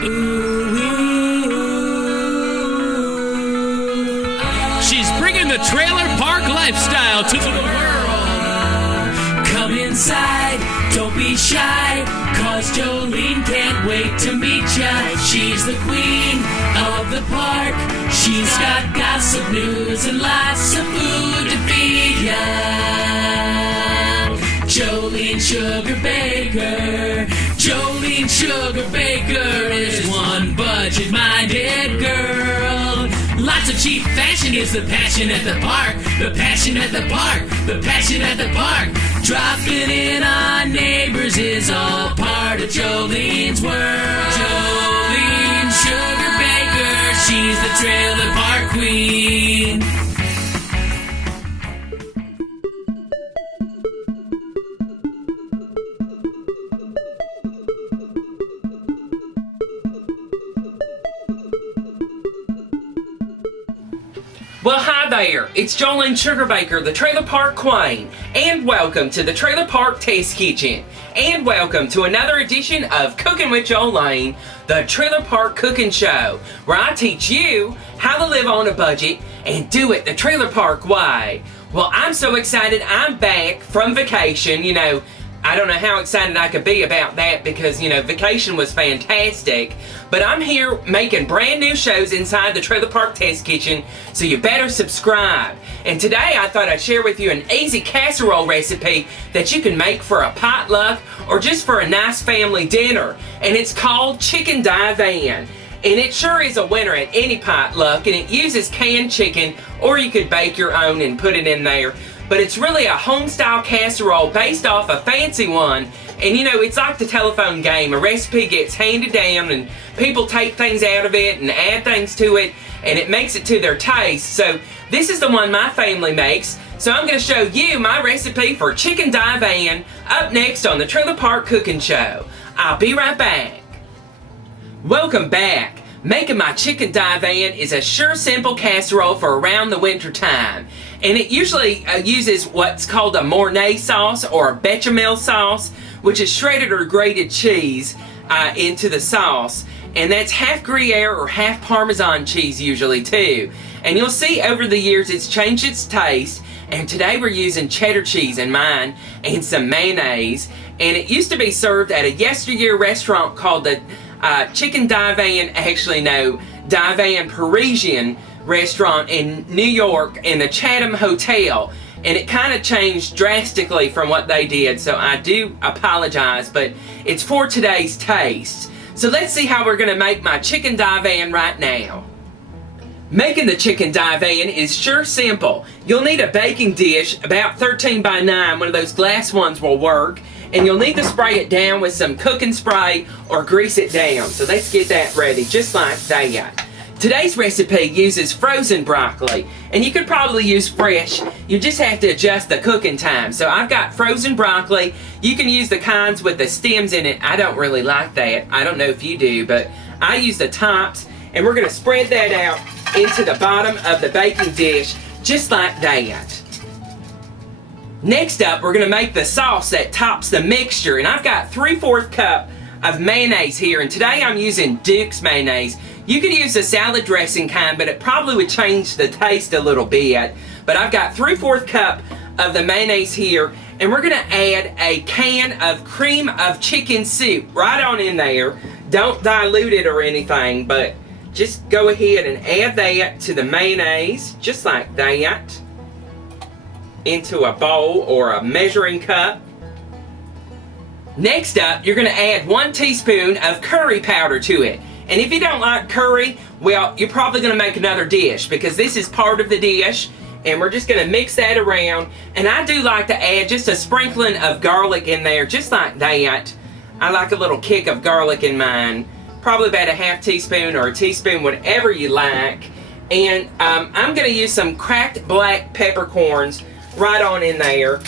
She's bringing the trailer park lifestyle to the world. Come inside, don't be shy, cause Jolene can't wait to meet ya. She's the queen of the park. She's got gossip news and lots of food to feed ya. Jolene Sugarbaker. Jolene Sugarbaker is one budget-minded girl. Lots of cheap fashion is the passion at the park. The passion at the park. The passion at the park. Dropping in on neighbors is all part of Jolene's world. Jolene Sugarbaker, she's the trailer park queen. Well, hi there, it's Jolene Sugarbaker, the Trailer Park Queen, and welcome to the Trailer Park Test Kitchen, and welcome to another edition of Cooking with Jolene, the Trailer Park Cooking Show, where I teach you how to live on a budget and do it the Trailer Park way. Well, I'm so excited I'm back from vacation. I don't know how excited I could be about that because, vacation was fantastic. But I'm here making brand new shows inside the Trailer Park Test Kitchen, so you better subscribe. And today I thought I'd share with you an easy casserole recipe that you can make for a potluck or just for a nice family dinner. And it's called Chicken Divan. And it sure is a winner at any potluck, and it uses canned chicken, or you could bake your own and put it in there. But it's really a home-style casserole based off a fancy one. And it's like the telephone game. A recipe gets handed down and people take things out of it and add things to it, and it makes it to their taste. So this is the one my family makes. So I'm going to show you my recipe for Chicken Divan up next on the Trailer Park Cooking Show. I'll be right back. Welcome back. Making my Chicken Divan is a sure simple casserole for around the winter time. And it usually uses what's called a Mornay sauce or a bechamel sauce, which is shredded or grated cheese into the sauce. And that's half Gruyere or half Parmesan cheese usually too. And you'll see over the years it's changed its taste. And today we're using cheddar cheese in mine and some mayonnaise. And it used to be served at a yesteryear restaurant called the Chicken Divan, Divan Parisian restaurant in New York in the Chatham Hotel. And it kind of changed drastically from what they did, so I do apologize, but it's for today's taste. So let's see how we're going to make my Chicken Divan right now. Making the Chicken Divan is sure simple. You'll need a baking dish about 13 by 9, one of those glass ones will work. And you'll need to spray it down with some cooking spray or grease it down. So let's get that ready, just like that. Today's recipe uses frozen broccoli, and you could probably use fresh. You just have to adjust the cooking time. So I've got frozen broccoli. You can use the kinds with the stems in it. I don't really like that. I don't know if you do, but I use the tops, and we're gonna spread that out into the bottom of the baking dish, just like that. Next up, we're going to make the sauce that tops the mixture. And I've got 3/4 cup of mayonnaise here. And today I'm using Duke's mayonnaise. You could use the salad dressing kind, but it probably would change the taste a little bit. But I've got 3/4 cup of the mayonnaise here. And we're going to add a can of cream of chicken soup right on in there. Don't dilute it or anything, but just go ahead and add that to the mayonnaise, just like that, into a bowl or a measuring cup. Next up, you're going to add 1 teaspoon of curry powder to it. And if you don't like curry, well, you're probably going to make another dish because this is part of the dish. And we're just going to mix that around. And I do like to add just a sprinkling of garlic in there, just like that. I like a little kick of garlic in mine. Probably about a half teaspoon or a teaspoon, whatever you like. And I'm going to use some cracked black peppercorns right on in there.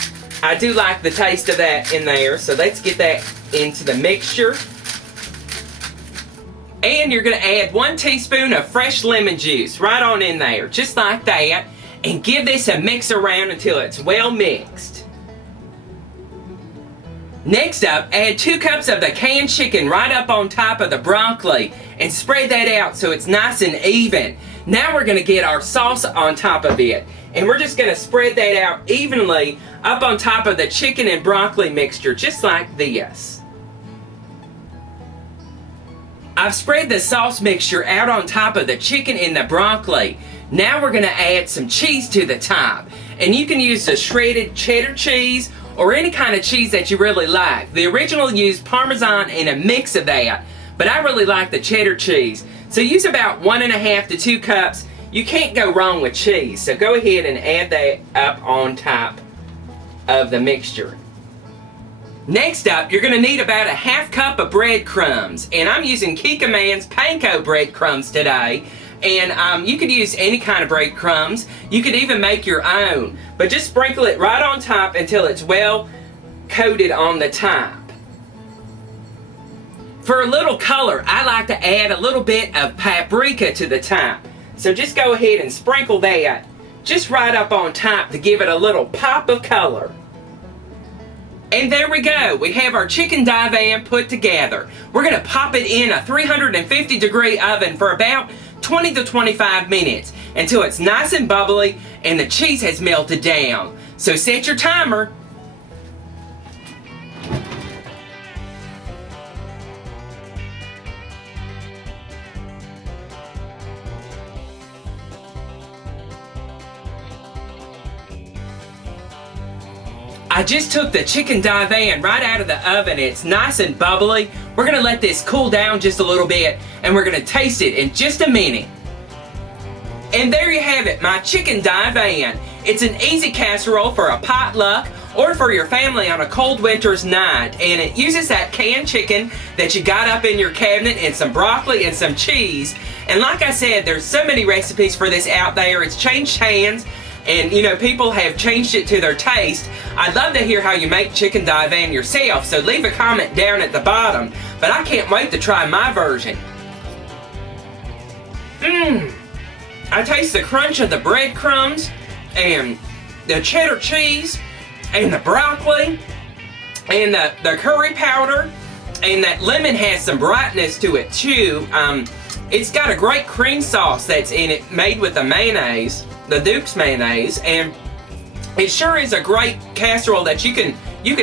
I do like the taste of that in there, so let's get that into the mixture. And you're going to add 1 teaspoon of fresh lemon juice right on in there, just like that. And give this a mix around until it's well mixed. Next up, add 2 cups of the canned chicken right up on top of the broccoli and spread that out so it's nice and even. Now we're going to get our sauce on top of it, and we're just going to spread that out evenly up on top of the chicken and broccoli mixture, just like this. I've spread the sauce mixture out on top of the chicken and the broccoli. Now we're going to add some cheese to the top, and you can use the shredded cheddar cheese or any kind of cheese that you really like. The original used Parmesan and a mix of that, but I really like the cheddar cheese. So use about 1.5 to 2 cups. You can't go wrong with cheese, so go ahead and add that up on top of the mixture. Next up, you're going to need about 1/2 cup of breadcrumbs, and I'm using Kikkoman's Panko breadcrumbs today. And you could use any kind of breadcrumbs. You could even make your own, but just sprinkle it right on top until it's well coated on the top. For a little color, I like to add a little bit of paprika to the top. So just go ahead and sprinkle that just right up on top to give it a little pop of color. And there we go. We have our Chicken Divan put together. We're going to pop it in a 350-degree oven for about 20 to 25 minutes until it's nice and bubbly and the cheese has melted down. So set your timer. I just took the Chicken Divan right out of the oven. It's nice and bubbly. We're going to let this cool down just a little bit, and we're going to taste it in just a minute. And there you have it, my Chicken Divan. It's an easy casserole for a potluck or for your family on a cold winter's night. And it uses that canned chicken that you got up in your cabinet and some broccoli and some cheese. And like I said, there's so many recipes for this out there. It's changed hands. And, you know, people have changed it to their taste. I'd love to hear how you make Chicken Divan yourself, so leave a comment down at the bottom. But I can't wait to try my version. I taste the crunch of the breadcrumbs, and the cheddar cheese, and the broccoli, and the curry powder, and that lemon has some brightness to it too. It's got a great cream sauce that's in it, made with the mayonnaise. The Duke's mayonnaise, and it sure is a great casserole that you could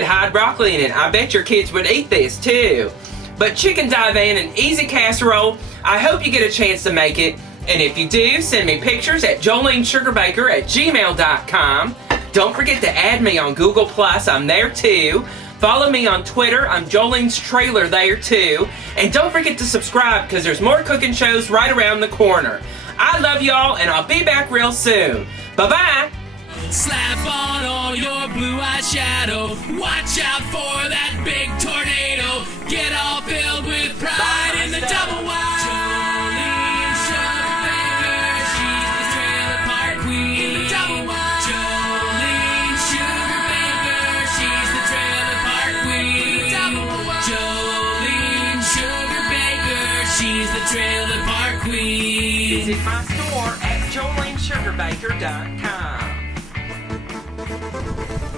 hide broccoli in it. I bet your kids would eat this too. But Chicken Divan, an easy casserole. I hope you get a chance to make it, and if you do, send me pictures at jolenesugarbaker@gmail.com. Don't forget to add me on Google+, I'm there too. Follow me on Twitter, I'm Jolene's Trailer there too. And don't forget to subscribe, because there's more cooking shows right around the corner. I love y'all, and I'll be back real soon. Bye-bye. Slap on all your blue eyeshadow. Watch out for that big tornado. Get all filled with pride in the double wide. Jolene Sugarbaker, she's the trailer park queen. In the double wide. Jolene Sugarbaker, she's the trailer park queen. In the double wide. Jolene Sugarbaker, she's the trailer park queen. Visit my store at jolenesugarbaker.com.